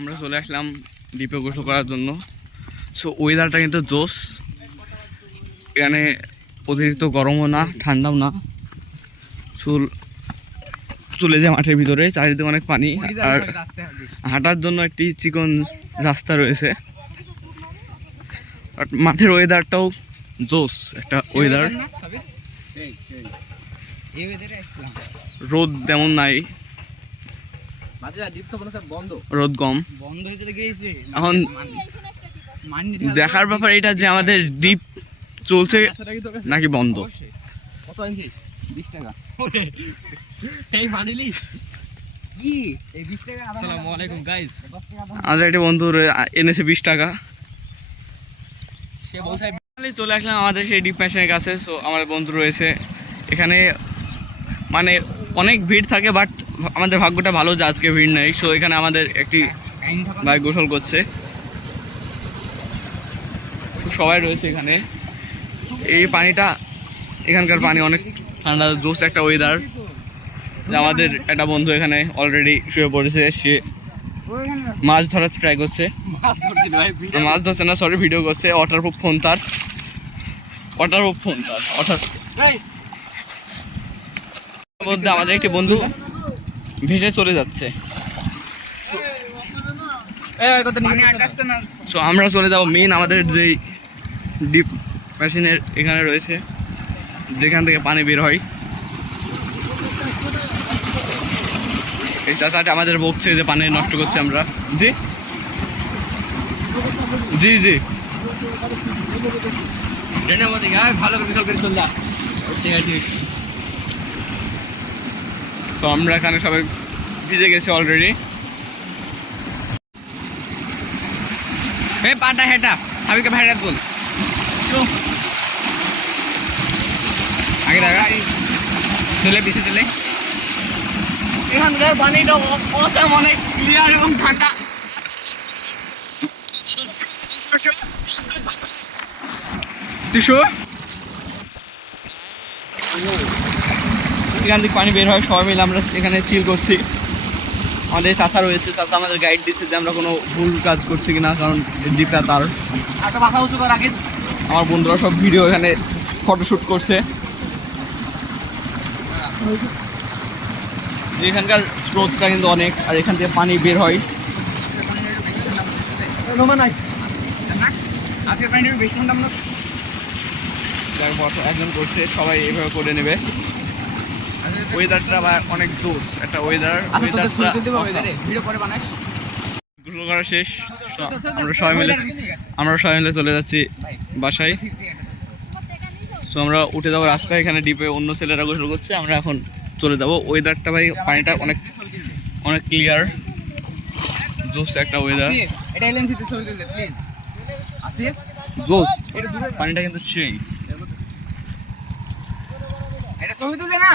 আমরা চলে আসলাম দ্বীপে গোসল করার জন্য। সো ওয়েদারটা কিন্তু জোস এখানে অতিরিক্ত গরমও না ঠান্ডাও না। চুল চলে যায় মাঠের ভিতরে চারিদিকে অনেক পানি। আর হাঁটার জন্য একটি চিকন রাস্তা রয়েছে। আর মাঠের ওয়েদারটাও জোস একটা ওয়েদার রোদ তেমন নাই। রোদ কম। বন্ধ হয়েছে তো গিয়েছে। এখন দেখার ব্যাপার এটা যে আমাদের ডিপ চলছে নাকি বন্ধ? কত ইঞ্চি বিশ টাকা। এই মানিলি কি? এই বিশ টাকা গাইস আমাদের একটা বন্ধু এনেছে বিশ টাকা। সে বলছে Finally চলে আসলাম আমাদের সেই ডিপ মেশিনের কাছে। সো আমার বন্ধু রয়েছে। এখানে মানে অনেক ভিড় থাকে বাট আমাদের ভাগ্যটা ভালো যে আজকে ভিড় নেই। সো এখানে আমাদের একটি ভাই গোসল করছে। সবাই রয়েছে এখানে। এই পানিটা এখানকার পানি অনেক ঠান্ডা জোস একটা ওয়েদার আমাদের একটা বন্ধু এখানে অলরেডি শুয়ে পড়েছে সে মাছ ধরার ট্রাই করছে। মাছ ধরছে না সরি ভিডিও করছে। ওয়াটার প্রুফ ফোন তার। ওয়াটার প্রুফ ফোন তার ওয়াটার বলতে আমাদের একটি বন্ধু ভেসে চলে যাচ্ছে। সো আমরা চলে যাব মেন আমাদের যেই ডিপ মেশিনের এখানে রয়েছে যেখান থেকে পানি বের হয়। এই চাষাটা আমাদের বকছে যে পানি নষ্ট করছে আমরা। জি? জি জি। মধ্যে ভালো করে চললা ঠিক আছে। তো আমরা এখানে সবাই ভিজে গেছি অলরেডি এই পাটা হেটা সাবিকে ভাইরাত বল। আগে লাগা চলে পিছে চলে। এখানকার পানিটা অসাম অনেক ক্লিয়ার এবং ঠান্ডা। তিশো এখান থেকে পানি বের হয় সবাই মিলে আমরা এখানে চিল করছি। আমাদের চাচা রয়েছে চাচা আমাদের গাইড দিচ্ছে যে আমরা কোনো ভুল কাজ করছি কিনা কারণ দ্বীপটা তার। আমার বন্ধুরা সব ভিডিও এখানে ফটোশ্যুট করছে। এখানকার স্রোতটা কিন্তু অনেক আর এখান থেকে পানি বের হয়। একজন করছে সবাই এইভাবে করে নেবে। ওয়েদারটা অনেক দূর একটা ওয়েদার আচ্ছা ভিডিও বানাস? গোসল করা শেষ আমরা সবাই মিলে আমরা সবাই মিলে চলে যাচ্ছি বাসায়। সো আমরা উঠে যাব রাস্তায় এখানে ডিপে অন্য ছেলেরা গোসল করছে আমরা এখন চলে যাব। ওয়েদারটা ভাই পানিটা অনেক অনেক ক্লিয়ার জোস একটা ওয়েদার জোস পানিটা কিন্তু সেই। এটা ছবি তুলতে না?